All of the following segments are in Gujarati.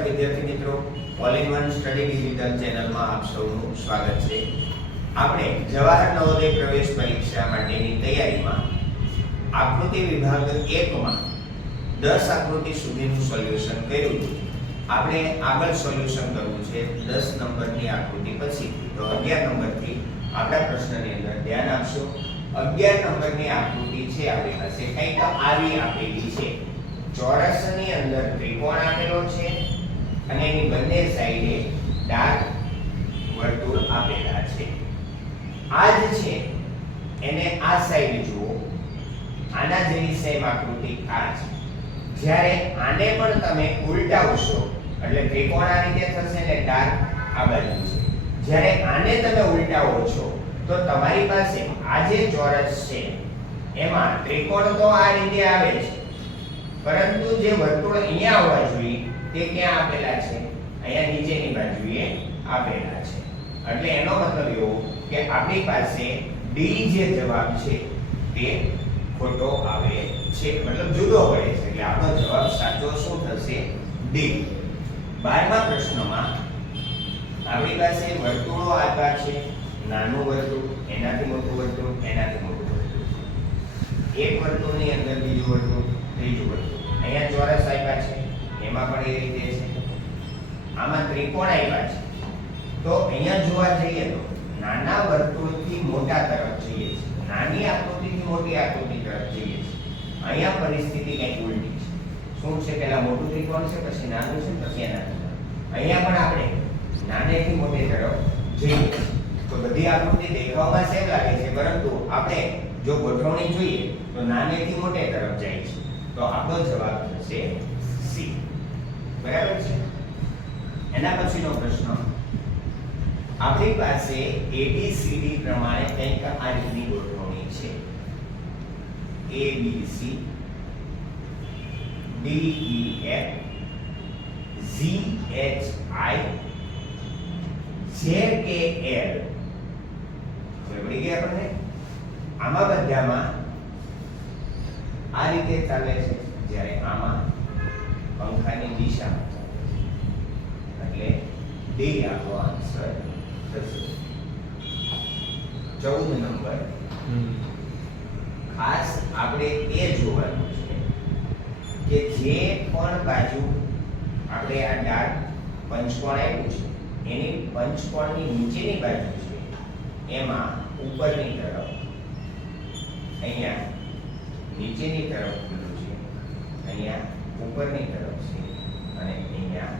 નમસ્કાર વિદ્યાર્થી મિત્રો, all in one study digital ચેનલમાં આપ સૌનું સ્વાગત છે। આપણે જવાહર નવોદય પ્રવેશ પરીક્ષા માટેની તૈયારીમાં આકૃતિ વિભાગ 1 માં 10 આકૃતિ સુધીનું સોલ્યુશન કર્યું હતું। આપણે આગળ સોલ્યુશન કરવું છે 10 નંબરની આકૃતિ પછીથી, તો 11 નંબરથી આપણા પ્રશ્નની અંદર ધ્યાન આપશો। 11 નંબરની આકૃતિ છે આપણી પાસે કંઈક આવી આપેલી છે। ચોરસની અંદર ત્રિકોણ આપેલો છે અને એની બંને સાઈડે ડાર્ક વર્તુળ આપેલા છે। આ જ છે એને આ સાઈડ જુઓ, આના જેવી સેમ આકૃતિ આ છે। જ્યારે આને પણ તમે ઉલટાવશો એટલે ત્રિકોણ આ રીતે થશે ને ડાર્ક આ બાજુ છે। જ્યારે આને તમે ઉલટાવો છો તો તમારી પાસે આ જે ચોરસ છે એમાં ત્રિકોણ તો આ રીતે આવે છે, પરંતુ જે વર્તુળ અહીંયા આવવા જોઈએ તે ક્યાં આપેલા છે? અહીંયા નીચેની બાજુએ આપેલા છે। એટલે એનો મતલબ એવો કે આપણી પાસે ડી જે જવાબ છે તે ખોટો આવે છે, મતલબ જુદો પડે છે। એટલે આપણો જવાબ સાચો શું થશે? ડી। 12મા પ્રશ્નમાં આપણી પાસે વર્તુળો આપ્યા છે, નાનું વર્તુળ, એનાથી મોટું વર્તુળ, એનાથી મોટું વર્તુળ, એક વર્તુળની અંદર બીજું વર્તુળ, ત્રીજું વર્તુળ। અહીંયા ચોરસ આપ્યા છે, એમાં પણ એ રીતે છે। આમાં ત્રિકોણ આપ્યા છે, તો અહીંયા જોવા જઈએ તો નાના વર્તુળથી મોટા તરફ જઈએ છે, નાની આકૃતિથી મોટી આકૃતિ તરફ જઈએ છે। અહીંયા પરિસ્થિતિ કંઈક ઉલટી છે। શું છે? પહેલા મોટું ત્રિકોણ છે, પછી નાનું છે, પછી એનાથી નાનું। અહીંયા પણ આપણે નાનેથી મોટે તરફ જઈએ છીએ। તો બધી આકૃતિ દેખાવમાં સેમ લાગે છે, પરંતુ આપણે જો ગોઠવણી જોઈએ તો નાનેથી મોટે તરફ જાય છે। તો આપણો જવાબ થશે સી। બરાબર છે? એના પછીનો પ્રશ્ન, આપણી પાસે ABCD પ્રમાણે કંઈક આ રીતની ગોઠવણી છે। ABC DEF GHI JKL પડી ગયા આપણને? આમાં બધામાં આ રીતે ચાલે છે, જ્યારે આમાં પંખાની દિશામાં ચાલે છે। એટલે ડી આપણો આન્સર થશે। 14 નંબર, ખાસ આપણે એ જોવાનું છે કે જે પણ બાજુ આપણે આ ડાર્ક પંચકોણ આપ્યું છે એની પંચકોણની નીચેની બાજુ છે એમાં ઉપરની તરફ અહીંયા નીચેની તરફ ખુલ્લું છે, અહીંયા ઉપરની તરફ છે અને અહીંયા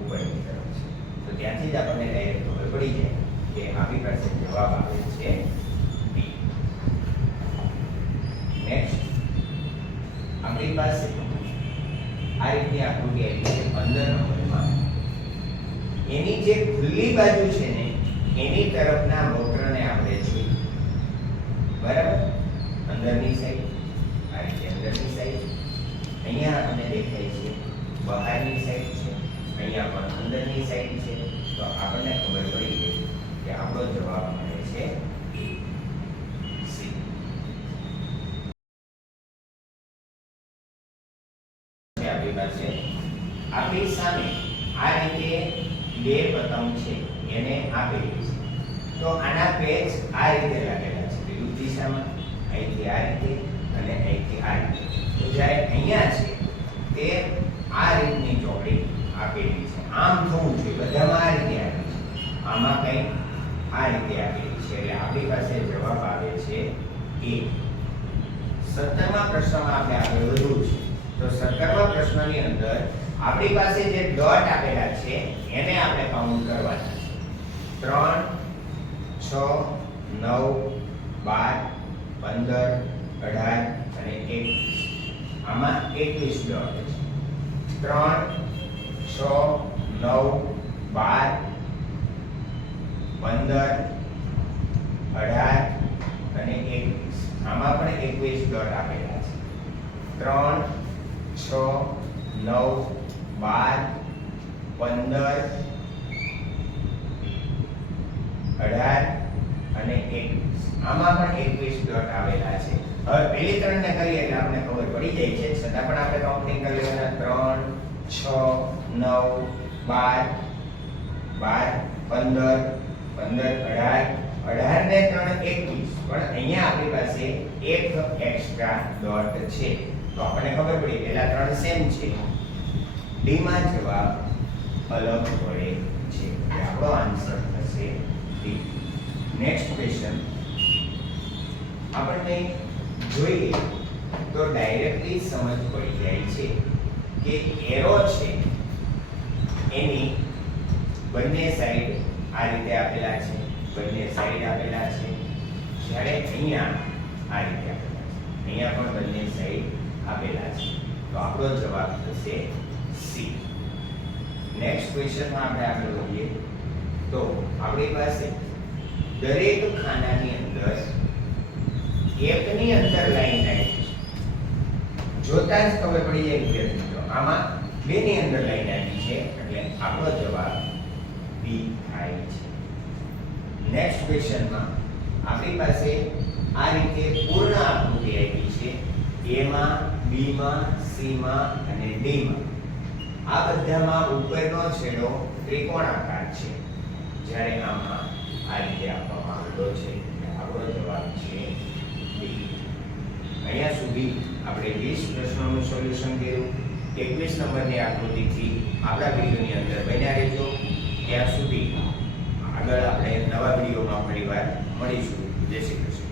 ઉપરની તરફ છે। તો ત્યાંથી જ આપણને ડાયરેક્ટ ખબર પડી જાય કે આપણી પાસે જવાબ આવે છે બી। નેક્સ્ટ, આપણી પાસે આ રીતની આકૃતિ આવી છે 15 નંબરમાં। એની જે ખુલ્લી બાજુ છે ને એની તરફના વક્રને આપણે જોઈએ। બરાબર? અંદરની સાઈડ આ રીતે અંદરની સાઈડ, અહીંયા આપણને દેખાય છે બહારની સાઈડ છે, અહીંયા પણ અંદરની સાઈડ છે। તો આપણને ખબર પડી ગઈ કે આપણો જવાબ મળે છે સી। આપણી પાસે આપણી સામે આ રીતે બે પતંગ છે એને આપેલી છે, તો આના પેચ આ રીતે લાગેલા છે વિરુદ્ધ દિશામાં, અહીંથી આ રીતે અને અહીંથી આ રીતે। તો જ્યારે અહીંયા છે તે આ રીતની ચોકડી આપેલી છે, આમ થવું જોઈએ, બધામાં આ રીતે આપેલી છે, આમાં કંઈક આ રીતે આપેલી છે। એટલે આપણી પાસે જવાબ આવે છે એ। 17મા પ્રશ્નમાં આપણે આગળ વધવું છે। તો 17મા પ્રશ્નની અંદર આપણી પાસે જે ડોટ આપેલા છે એને આપણે કાઉન્ટ કરવાના છે। 3 6 9 12 15 18 અને 21। આમાં 21 ડોટ છે। 3 6 9 12 15 18 અને 21। આમાં પણ 21 ડોટ આપેલા છે। 3 6 9 12 15 18 અને 21। આમાં પણ 21 ડોટ આવેલા છે। હવે પહેલી ત્રણને કરીએ એટલે આપણને ખબર પડી જાય છે, છતાં પણ આપણે કાઉન્ટિંગ કરી લેવાના। 3 6 9 12 12 15 15 18 ને 3 21 પણ અહીંયા આપણી પાસે એક એક્સ્ટ્રા ડોટ છે તો આપણને ખબર પડી પેલા ત્રણ સેમ છે ડી માં જવાબ અલગ પડે છે એટલે આપણો આન્સર થશે ડી. નેક્સ્ટ ક્વેશ્ચન આપણને જોઈએ તો ડાયરેક્ટલી સમજ પડી જાય છે કે એરો છે એની બંને સાઈડ આ રીતે આપેલા છે, બંને સાઈડ આપેલા છે, જ્યારે અહીંયા આ રીતે આપેલા છે, અહીંયા પણ બંને સાઈડ આપેલા છે તો આપણો જવાબ થશે સી. નેક્સ્ટ ક્વેશ્ચનમાં આપણે આગળ વધીએ તો આપણી પાસે દરેક ખાનાની અંદર એકની અંદર લાઈન આવી છે, જોતા જ ખબર પડી જાય કે મિત્રો આમાં બેની અંદર લાઈન આવી છે એટલે આપણો જવાબ બી થાય છે. નેક્સ્ટ ક્વેશ્ચનમાં આપણી પાસે આ રીતે પૂર્ણ આકૃતિ આપી છે, એ માં, બી માં, સી માં અને ડી માં. આ બધામાં ઉપરનો છેડો ત્રિકોણાકાર છે, જ્યારે આમાં આ રીતે આપવામાં આવેલો છે એટલે આપણો જવાબ છે બી. અહીંયા સુધી આપણે 20 પ્રશ્નોનું સોલ્યુશન કર્યું. 21 નંબરની આકૃતિથી આપણા વિડીયોની અંદર બન્યા રહેજો. ત્યાં સુધી આગળ આપણે નવા વિડીયોમાં ફરીવાર મળીશું. જય શ્રી કૃષ્ણ.